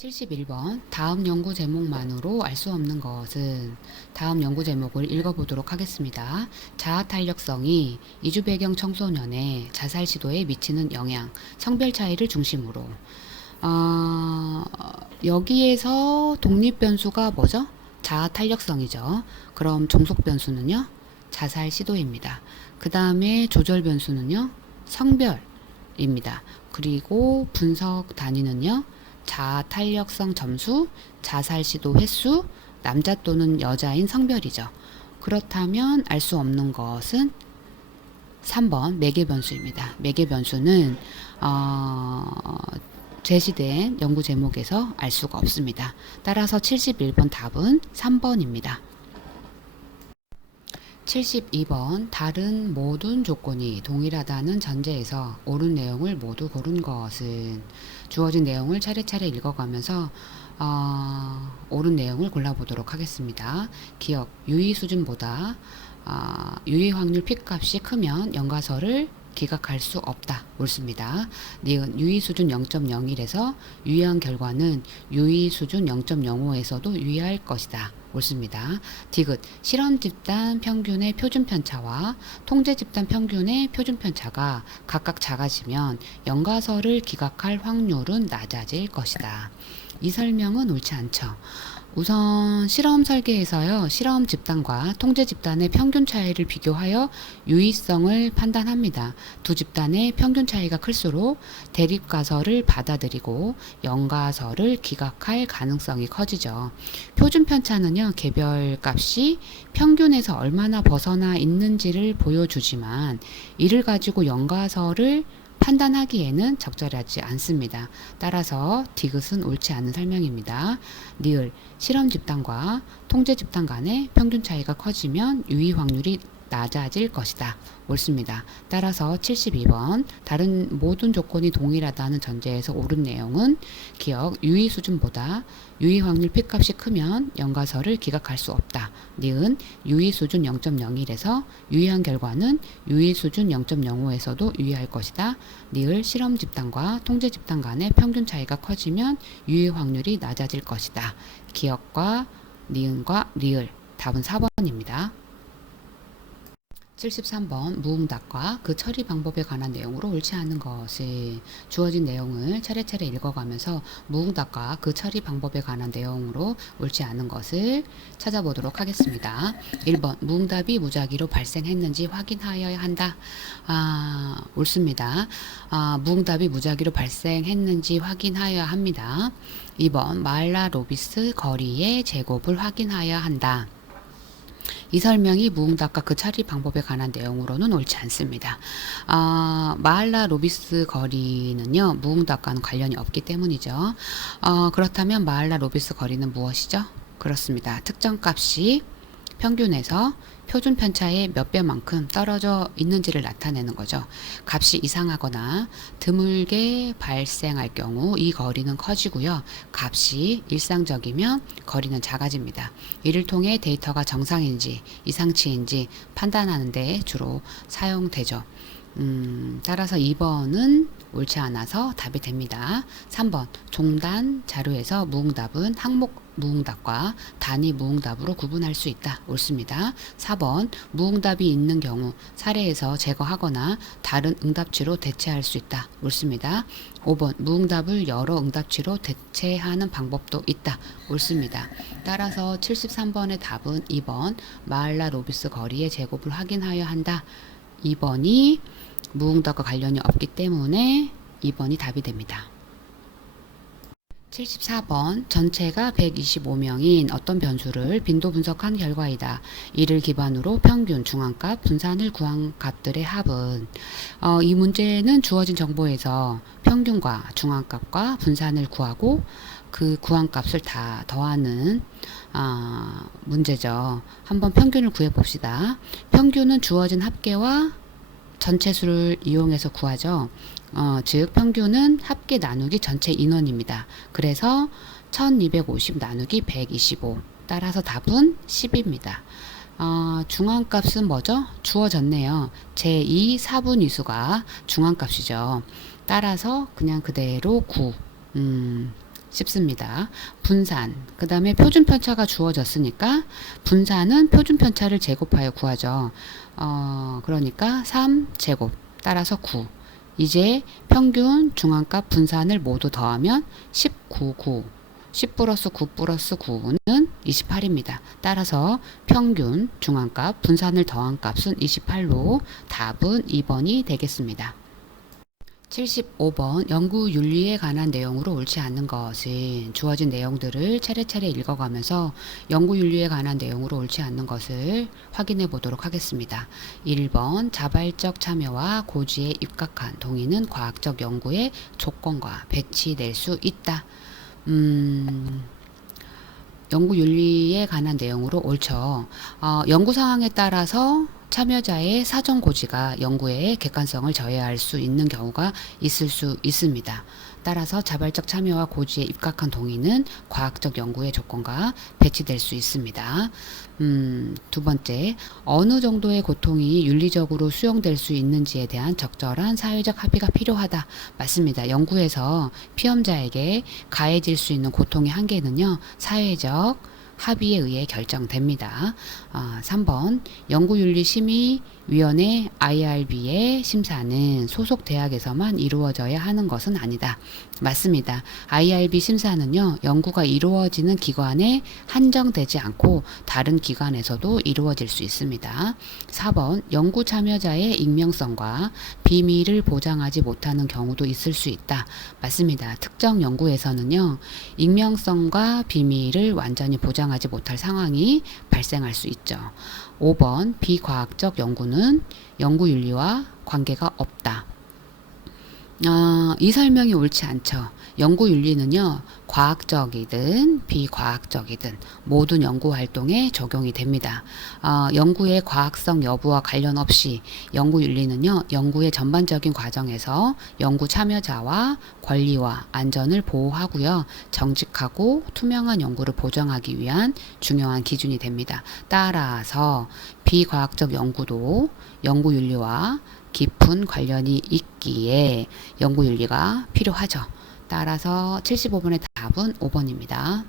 71번 다음 연구 제목만으로 알 수 없는 것은 다음 연구 제목을 읽어보도록 하겠습니다. 자아 탄력성이 이주 배경 청소년의 자살 시도에 미치는 영향, 성별 차이를 중심으로 어, 여기에서 독립 변수가 뭐죠? 자아 탄력성이죠. 그럼 종속 변수는요? 자살 시도입니다. 그 다음에 조절 변수는요? 성별입니다. 그리고 분석 단위는요? 자아 탄력성 점수, 자살 시도 횟수, 남자 또는 여자인 성별이죠. 그렇다면 알 수 없는 것은 3번 매개 변수입니다. 매개 변수는 어, 제시된 연구 제목에서 알 수가 없습니다. 따라서 71번 답은 3번입니다. 72번 다른 모든 조건이 동일하다는 전제에서 옳은 내용을 모두 고른 것은 주어진 내용을 차례차례 읽어가면서 어, 옳은 내용을 골라보도록 하겠습니다. 기억 유의 수준보다 어, 유의 확률 P값이 크면 연가설을 기각할 수 없다. 옳습니다. 유의 수준 0.01에서 유의한 결과는 유의 수준 0.05에서도 유의할 것이다. 옳습니다. 디귿 실험 집단 평균의 표준 편차와 통제 집단 평균의 표준 편차가 각각 작아지면 연가설을 기각할 확률은 낮아질 것이다. 이 설명은 옳지 않죠. 우선 실험 설계에서요, 실험 집단과 통제 집단의 평균 차이를 비교하여 유의성을 판단합니다. 두 집단의 평균 차이가 클수록 대립 가설을 받아들이고 연가설을 기각할 가능성이 커지죠. 표준 편차는요, 개별 값이 평균에서 얼마나 벗어나 있는지를 보여주지만 이를 가지고 연가설을 판단하기에는 적절하지 않습니다. 따라서 디귿은 옳지 않은 설명입니다. 니을 실험 집단과 통제 집단 간의 평균 차이가 커지면 유의 확률이 낮아질 것이다. 옳습니다. 따라서 72번 다른 모든 조건이 동일하다는 전제에서 옳은 내용은 기억 유의 수준보다 유의 확률 P값이 크면 연가설을 기각할 수 없다. 니은 유의 수준 0.01에서 유의한 결과는 유의 수준 0.05에서도 유의할 것이다. 니을 실험 집단과 통제 집단 간의 평균 차이가 커지면 유의 확률이 낮아질 것이다. 기억과 니은과 리을 답은 4번입니다. 73번 무응답과 그 처리 방법에 관한 내용으로 옳지 않은 것을 주어진 내용을 차례차례 읽어가면서 무응답과 그 처리 방법에 관한 내용으로 옳지 않은 것을 찾아보도록 하겠습니다. 1번 무응답이 무작위로 발생했는지 확인하여야 한다. 아, 옳습니다. 아, 무응답이 무작위로 발생했는지 확인하여야 합니다. 2번 마을라 로비스 거리의 제곱을 확인하여야 한다. 이 설명이 무응답과 그 처리 방법에 관한 내용으로는 옳지 않습니다. 어, 마할라 로비스 거리는요, 무응답과는 관련이 없기 때문이죠. 어, 그렇다면 마할라 로비스 거리는 무엇이죠? 그렇습니다. 특정 값이 평균에서 표준 편차의 몇 배만큼 떨어져 있는지를 나타내는 거죠. 값이 이상하거나 드물게 발생할 경우 이 거리는 커지고요. 값이 일상적이면 거리는 작아집니다. 이를 통해 데이터가 정상인지 이상치인지 판단하는 데 주로 사용되죠. 음, 따라서 2번은 옳지 않아서 답이 됩니다. 3번 종단 자료에서 무응답은 항목 무응답과 단위 무응답으로 구분할 수 있다. 옳습니다. 4번 무응답이 있는 경우 사례에서 제거하거나 다른 응답치로 대체할 수 있다. 옳습니다. 5번 무응답을 여러 응답치로 대체하는 방법도 있다. 옳습니다. 따라서 73번의 답은 2번 마을라 로비스 거리의 제곱을 확인하여 한다. 2번이 무응답과 관련이 없기 때문에 2번이 답이 됩니다. 74번 전체가 125명인 어떤 변수를 빈도 분석한 결과이다. 이를 기반으로 평균, 중앙값, 분산을 구한 값들의 합은 어, 이 문제는 주어진 정보에서 평균과 중앙값과 분산을 구하고 그 구한 값을 다 더하는 아, 문제죠. 한번 평균을 구해 봅시다. 평균은 주어진 합계와 전체 수를 이용해서 구하죠. 어, 즉 평균은 합계 나누기 전체 인원입니다. 그래서 1250 나누기 125 따라서 답은 10입니다. 어, 중앙값은 뭐죠? 주어졌네요. 제2 4분위수가 중앙값이죠. 따라서 그냥 그대로 9 음, 쉽습니다. 분산. 그 다음에 표준 편차가 주어졌으니까 분산은 표준 편차를 제곱하여 구하죠. 어, 그러니까 3 제곱 따라서 9. 이제 평균 중앙값 분산을 모두 더하면 19, 9. 10 플러스 9 플러스 9는 28입니다. 따라서 평균 중앙값 분산을 더한 값은 28로 답은 2번이 되겠습니다. 75번 연구 윤리에 관한 내용으로 옳지 않는 것은 주어진 내용들을 차례차례 읽어가면서 연구 윤리에 관한 내용으로 옳지 않는 것을 확인해 보도록 하겠습니다. 1번 자발적 참여와 고지에 입각한 동의는 과학적 연구의 조건과 배치될 수 있다. 음, 연구 윤리에 관한 내용으로 옳죠. 어, 연구 상황에 따라서 참여자의 사전 고지가 연구의 객관성을 저해할 수 있는 경우가 있을 수 있습니다. 따라서 자발적 참여와 고지에 입각한 동의는 과학적 연구의 조건과 배치될 수 있습니다. 음, 두 번째, 어느 정도의 고통이 윤리적으로 수용될 수 있는지에 대한 적절한 사회적 합의가 필요하다. 맞습니다. 연구에서 피험자에게 가해질 수 있는 고통의 한계는요, 사회적 합의에 의해 결정됩니다. 아, 3번 연구윤리심의위원회 IRB의 심사는 소속 대학에서만 이루어져야 하는 것은 아니다. 맞습니다. IRB 심사는요, 연구가 이루어지는 기관에 한정되지 않고 다른 기관에서도 이루어질 수 있습니다. 4번 연구 참여자의 익명성과 비밀을 보장하지 못하는 경우도 있을 수 있다. 맞습니다. 특정 연구에서는요, 익명성과 비밀을 완전히 보장 하지 못할 상황이 발생할 수 있죠. 5번 비과학적 연구는 연구 윤리와 관계가 없다. 어, 이 설명이 옳지 않죠. 연구 윤리는요, 과학적이든 비과학적이든 모든 연구 활동에 적용이 됩니다. 어, 연구의 과학성 여부와 관련 없이 연구 윤리는요, 연구의 전반적인 과정에서 연구 참여자와 권리와 안전을 보호하고요, 정직하고 투명한 연구를 보장하기 위한 중요한 기준이 됩니다. 따라서 비과학적 연구도 연구 윤리와 깊은 관련이 있기에 연구 윤리가 필요하죠. 따라서 75번의 답은 5번입니다.